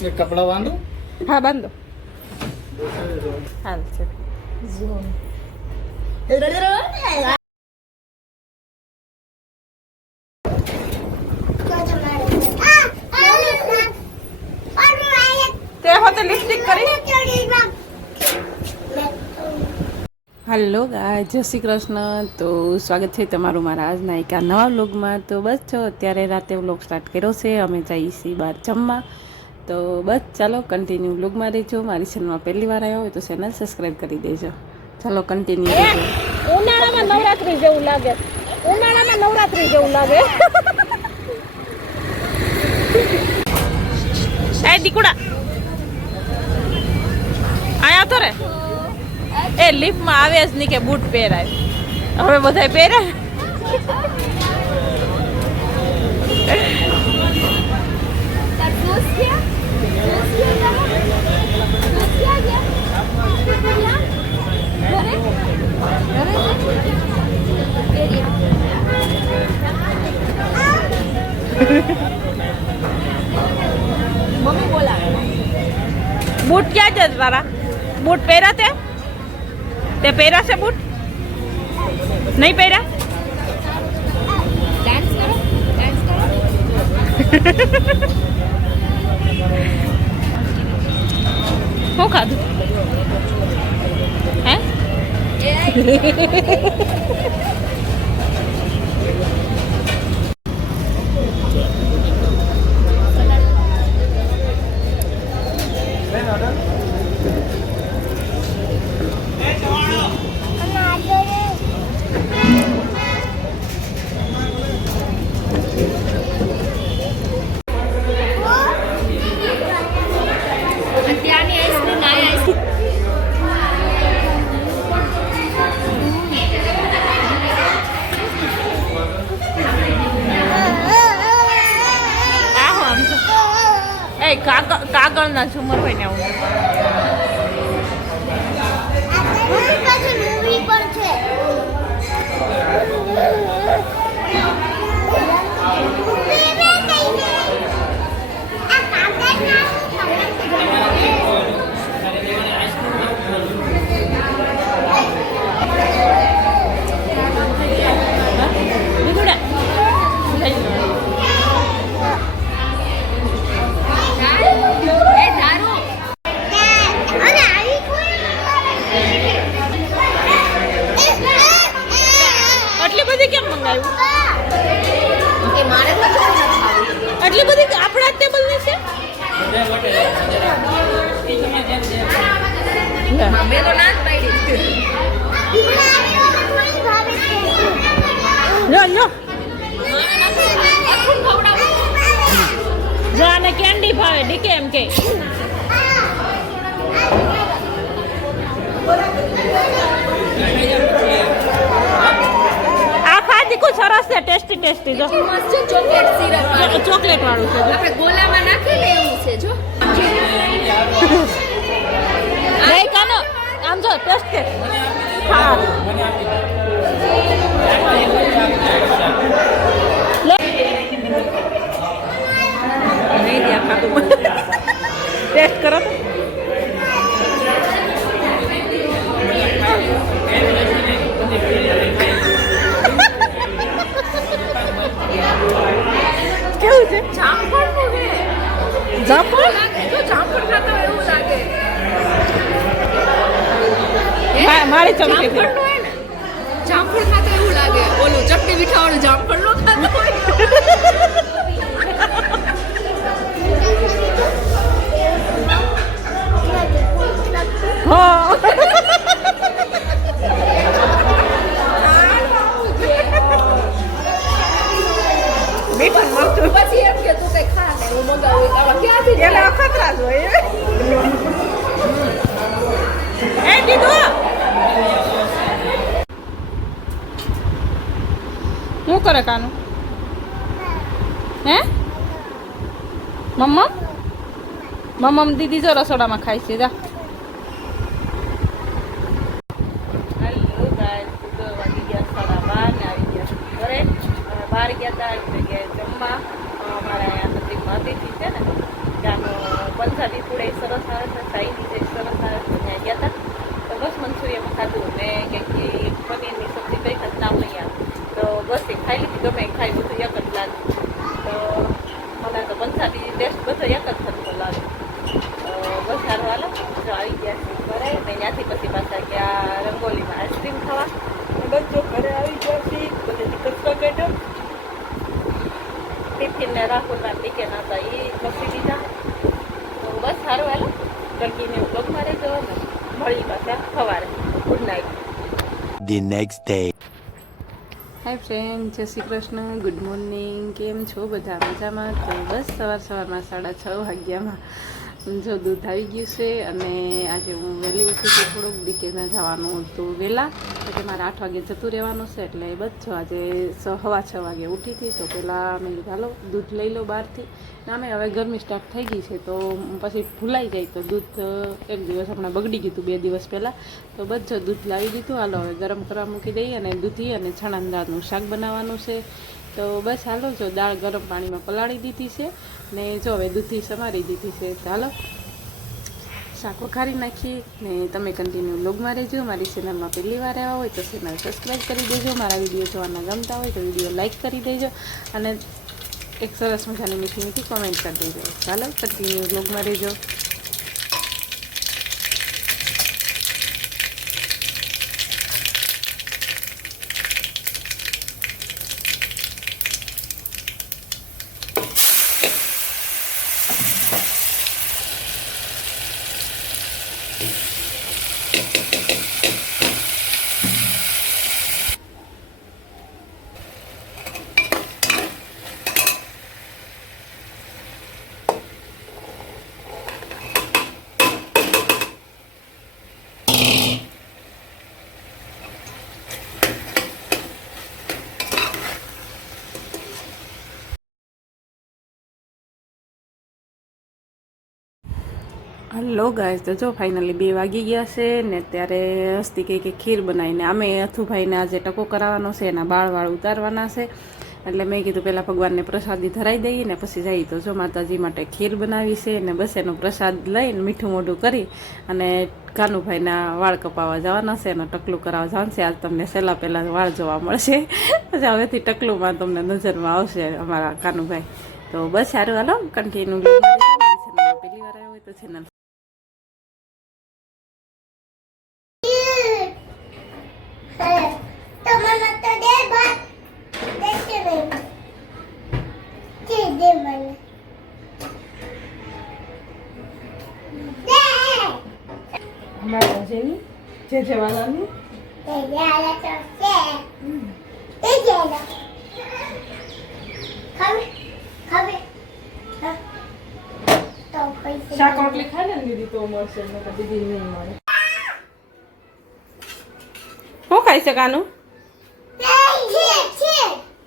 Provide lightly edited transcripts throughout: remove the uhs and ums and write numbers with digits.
ये कपड़ा बांधो। हाँ बांधो हाल છે તે હોતે લિપસ્ટિક કરી હેલો ગાય જય શ્રી કૃષ્ણ તો સ્વાગત છે તમારું મારા આજના એક નવા વ્લોગમાં તો બસ જો અત્યારે રાતે વ્લોગ સ્ટાર્ટ કર્યો છે અમે જઈએ છીએ બહાર જમવા તો બસ ચાલો કન્ટિન્યુ વ્લોગમાં રહેજો મારી ચેનલમાં પહેલી વાર આવ્યો હોય તો ચેનલ સબસ્ક્રાઈબ કરી દેજો ચાલો કન્ટિન્યુ રહેજો ઉનાળામાં નવરાત્રી જેવું લાગે એ દીકુડા આયા તો રે એ લિફ્ટમાં આવે જ નહીં કે બૂટ પહેરાય હવે બધાય પહેરાય મમ્મી બોલાવે બૂટ ક્યાં છે તારા બૂટ પહેરા તે પહેરા છે બૂટ નહીં પહેરા ડાન્સ કરો શું ખાધું હે કાગળના ઝુમર હોય ને આવું આટલી બધી આપણા ટેબલ ની છે જો આને કેન્ડી ભાવે ડીકે એમ કે કુછ સરસ છે ટેસ્ટી જો ચોકલેટ સિરપ ચોકલેટ વાળું છે આપણે ગોલામાં નાખી લે એવું છે જો નહીં કાનો આમ જો ટેસ્ટ કે હા નહીં દે ખાતું ટેસ્ટ કરો કેવું છે જામફળનું છે જામફળ જો જામફળ ખાતા હોય એવું લાગે મારી ચમચી જામફળનું હોય ને જામફળ ખાતા એવું લાગે ઓલું ચટણી મીઠાવાળું જામફળ નો ખાતા હોય હા મીઠું મળતું પછી એમ કે તું કઈ ખા ને હું મંગાવું આવા ક્યાંથી એના ખતરા જ હોય એ દીદુ શું કરે કાનું હે મમ્મા દીદી જો રસોડામાં ખાય છે જા હેલો ગાઈસ તો વાગી ગયા 12:30 ને આવી ગયા ઘરે બહાર ગયા હતા એટલે ગયા જમવા અમારા અહીંયા નજીકમાં અતિથિ છે ને ત્યાંનો પંજાબી ફૂડ એ સરસ આવે છે, ચાઇનીઝ એ સરસ આવે છે, ત્યાં ગયા હતા તો બસ મંચુરિયન ખાધું ને કંઈક પનીરની સબ્જી કંઈક જ નામ નહીં આવે તો બસ એ ખાઈ લીધી, ગમે એ ખાઈ બધું એક જ લાગ્યું. તો મને તો પંજાબી ટેસ્ટ બધો એક જ થતો લાગે. તો બસ સારું હાલો જો આવી ગયા છે ઘરે ને ત્યાંથી પછી પાછા ગયા રંગોલીમાં આઈસ્ક્રીમ ખાવા ને બસ જો ઘરે આવી ગયા છે. બધેથી કચરો કાઢ્યો, ટિફિનને રાહુલના ટીકે નહોતા એ પછી બીજા. તો બસ સારું હાલો કન્ટિન્યુ બ્લોગમાં રહેજો ને મળી પાછા સવારે. Good night. The next day. Hi friend, જય શ્રી કૃષ્ણ, ગુડ મોર્નિંગ. કેમ છો બધા? મજામાં? તો બસ સવારમાં 6:30 વાગ્યામાં જો દૂધ આવી ગયું છે અને આજે હું વહેલી ઉઠી છું, થોડુંક ડીકેના જવાનું હતું વહેલા એટલે મારે 8 વાગે જતું રહેવાનું છે એટલે બસ જો આજે 6:15 વાગે ઉઠી હતી. તો પહેલાં મેં કીધું હાલો દૂધ લઈ લો બહારથી. ના મેં હવે ગરમી સ્ટાર્ટ થઈ ગઈ છે તો પછી ભૂલાઈ જાય તો દૂધ એક દિવસ હમણાં બગડી ગયું હતું 2 દિવસ પહેલાં. તો બસ જો દૂધ લાવી દીધું. હાલો હવે ગરમ કરવા મૂકી દઈએ અને દૂધી અને ચણાની દાળનું શાક બનાવવાનું છે. તો બસ હાલો જો દાળ ગરમ પાણીમાં પલાળી દીધી છે ને જો હવે દૂધી સમારી દીધી છે. તો હાલો શાક વઘારી નાખીએ ને તમે કન્ટિન્યુ બ્લોગમાં રહેજો. મારી ચેનલમાં પહેલી વાર આવ્યા હોય તો ચેનલ સબસ્ક્રાઈબ કરી દેજો. મારા વિડીયો જોવાના ગમતા હોય તો વિડીયો લાઇક કરી દેજો અને એક સરસ મજાની મીઠી મીઠી કોમેન્ટ કરી દેજો. ચાલો કન્ટિન્યુ બ્લોગમાં રહેજો. હલો ગાઈસ, તો જો ફાઇનલી 2 વાગી ગયા છે ને ત્યારે હસ્તી કે ખીર બનાવીને અમે અથુભાઈને આજે ટકો કરાવવાનો છે, એના બાળ ઉતારવાના છે એટલે મેં કીધું પહેલાં ભગવાનને પ્રસાદી ધરાઈ દઈએ ને પછી જઈએ. તો જો માતાજી માટે ખીર બનાવી છે ને બસ એનો પ્રસાદ લઈને મીઠું મોઢું કરી અને કાનુભાઈના વાળ કપાવવા જવાના છે, એનો ટકલું કરાવવા જવાનું છે. આજ તમને પહેલાં વાળ જોવા મળશે પછી હવેથી ટકલુંમાં તમને નજરમાં આવશે અમારા કાનુભાઈ. તો બસ સારું હાલો કન્ટિન્યુ પહેલી વાર આવ્યો હોય તો ચેનલ હમણાં જેની જે વાલાની શાક રોટલી ખાય ને દીદી તો મળશે, દીદી નહીં મળે. શું ખાઈ છે કાનું?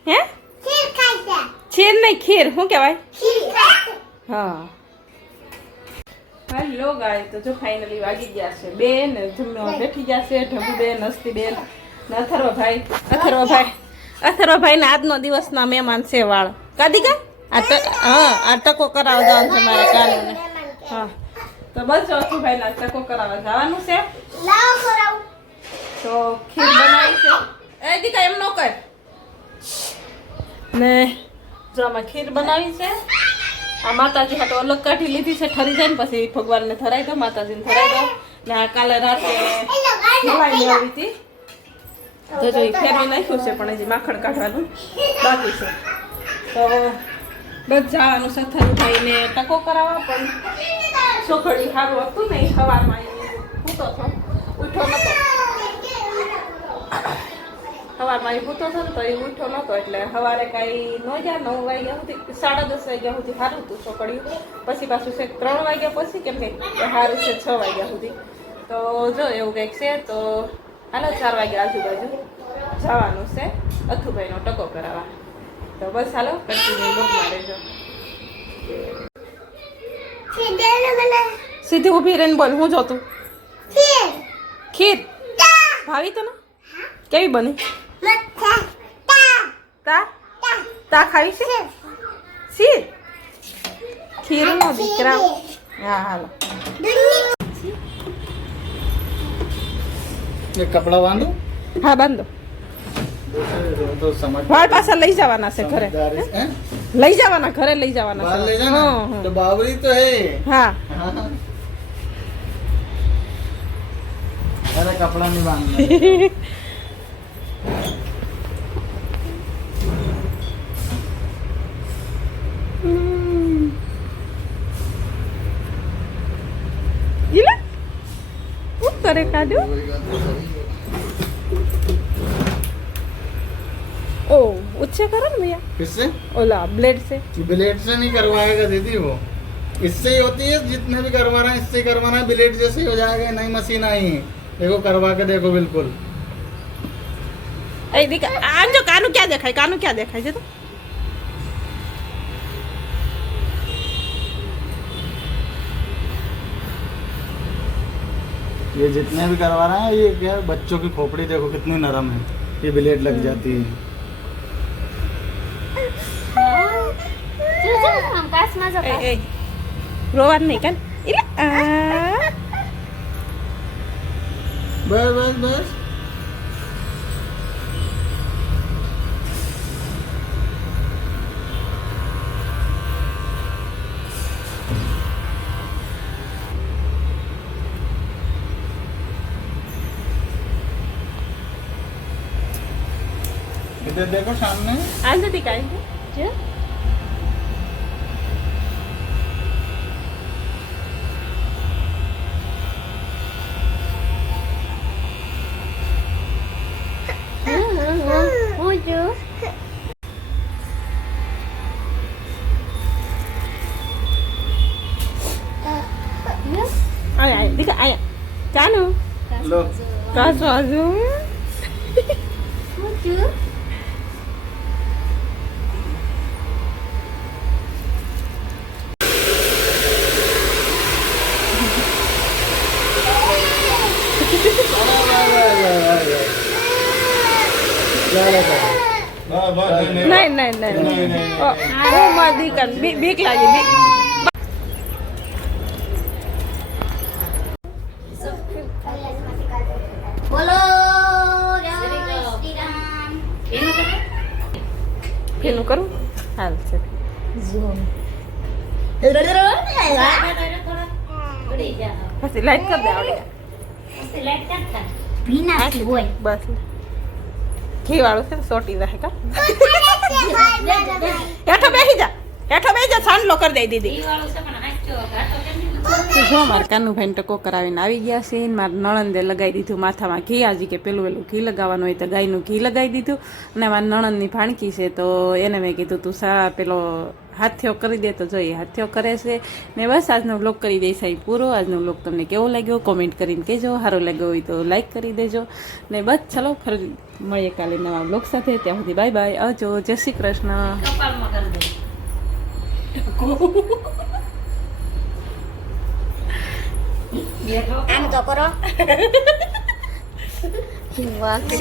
હે ખીર નહીં, ખીર શું કહેવાય? હા હેલો ગાય, તો જો ફાઇનલી વાગી ગયા છે 2 ને જમવા બેઠી ગયા છે ઢબુબેન, હસ્તીબેન ને અથર્વભાઈ ને આજનો દિવસના મહેમાન છે વાળ કાદીકા. આ ટકો કરાવવા જવાનું છે મારા કાનુને. હા તો બસ જો અથુભાઈ ના ટકો કરાવવા જવાનું છે. તો ખીર બનાવી છે. એ દીકા એમ ન કર ને જો આમાં ખીર બનાવી છે. આ માતાજી હાટો અલગ કાઢી લીધી છે, ઠરી જાય ને પછી ભગવાનને ધરાઈ દો, માતાજીને ધરાઈ દો. ને આ કાલે રાતે ખવાઈ આવી હતી તો જો ફેરવી નાખ્યું છે પણ હજી માખણ કાઢવાનું બાકી છે. તો બસ જવાનું સથરુભાઈને ટકો કરાવવા, પણ છોકરી સારું હતું ને સવારમાં ઉઠો હતો, ઉઠો નતો સવારમાં એ ઉઠો હતો ને તો એ ઉઠો નતો એટલે સવારે કાંઈ ન ગયા. 9 વાગ્યા સુધી 10:30 વાગ્યા સુધી સારું હતું છોકરીઓ, પછી પાછું છે 3 વાગ્યા પછી કેમ કે સારું છે 6 વાગ્યા સુધી. તો જો એવું કંઈક છે. તો હાલો 4 વાગ્યા આજુબાજુ જવાનું છે અથુભાઈનો ટકો કરાવવા. તો બસ હાલો કન્ટિન્યુ બ્લોગમાં રહેજો. સીધી ઊભી રહીને બોલ, હું જોતું? ખીર ભાવી તને? કેવી બની? તા ખાવી છે? શી ખીરનો દીકરા હા હાલો ये कपड़ा बांधो હા બાંધો तो समझ વાળ પાછા લઈ જવાના છે ઘરે समझदारी से- हैं? લઈ જવાના ઘરે લઈ જવાના बाल ले છે जाना હા, तो बावरी तो है હા हाँ। अरे कपड़ा नहीं बांधना ઈલા ઉત્તરે કાઢ્યું ओ उससे करो ना भैया किससे ओला ब्लेड से ब्लेड से नहीं करवाएगा दीदी वो इससे ही होती है जितने भी करवा रहे हैं इससे ही करवाना है ब्लेड जैसे ही हो जाएगा नई मशीन आई है देखो करवा के देखो बिल्कुल ए दिखा आंजो कानू क्या देखाय છે તો ये जितने भी करवा रहे हैं ये क्या है, बच्चों की खोपड़ी देखो कितनी नरम है ये ब्लेड लग जाती है એ રોવાનું નહીં કાન ઈલા बस बस बस इधर देखो सामने આંજો દેખાય છે આયા દીકા આયા કાનુ लो કાસો આજુ નહીં હું મારી દીકરાને બીક લાગી બીક બોલો જય શ્રી રામ પેલું કરું હાલ છે પછી લાઈટ કરી દે આવડે ભીના હોય બસ ઘી વાળું છે તો સોટી રહે કા હેઠો બેસી જા સાંડલો કરી દઈ દીદી જો મારા કાનુભાઈને ટકો કરાવીને આવી ગયા છે ને મારા નણંદે લગાવી દીધું માથામાં ઘી આજે કે પેલું ઘી લગાવવાનું હોય તો ગાયનું ઘી લગાવી દીધું અને મારા નણંદની ભાણકી છે તો એને મેં કીધું તું પેલો હાથ્યો કરી દે તો જોઈએ હાથ્યો કરે છે ને બસ આજનો બ્લોગ કરી દઈશ અહીં પૂરો આજનો બ્લોગ તમને કેવો લાગ્યો કોમેન્ટ કરીને કહેજો સારો લાગ્યો હોય તો લાઈક કરી દેજો ને બસ ચલો ફરી મળીએ કાલે નવા બ્લોગ સાથે ત્યાં સુધી બાય બાય આવજો જય શ્રી કૃષ્ણ આમ તો કરો વાહ છે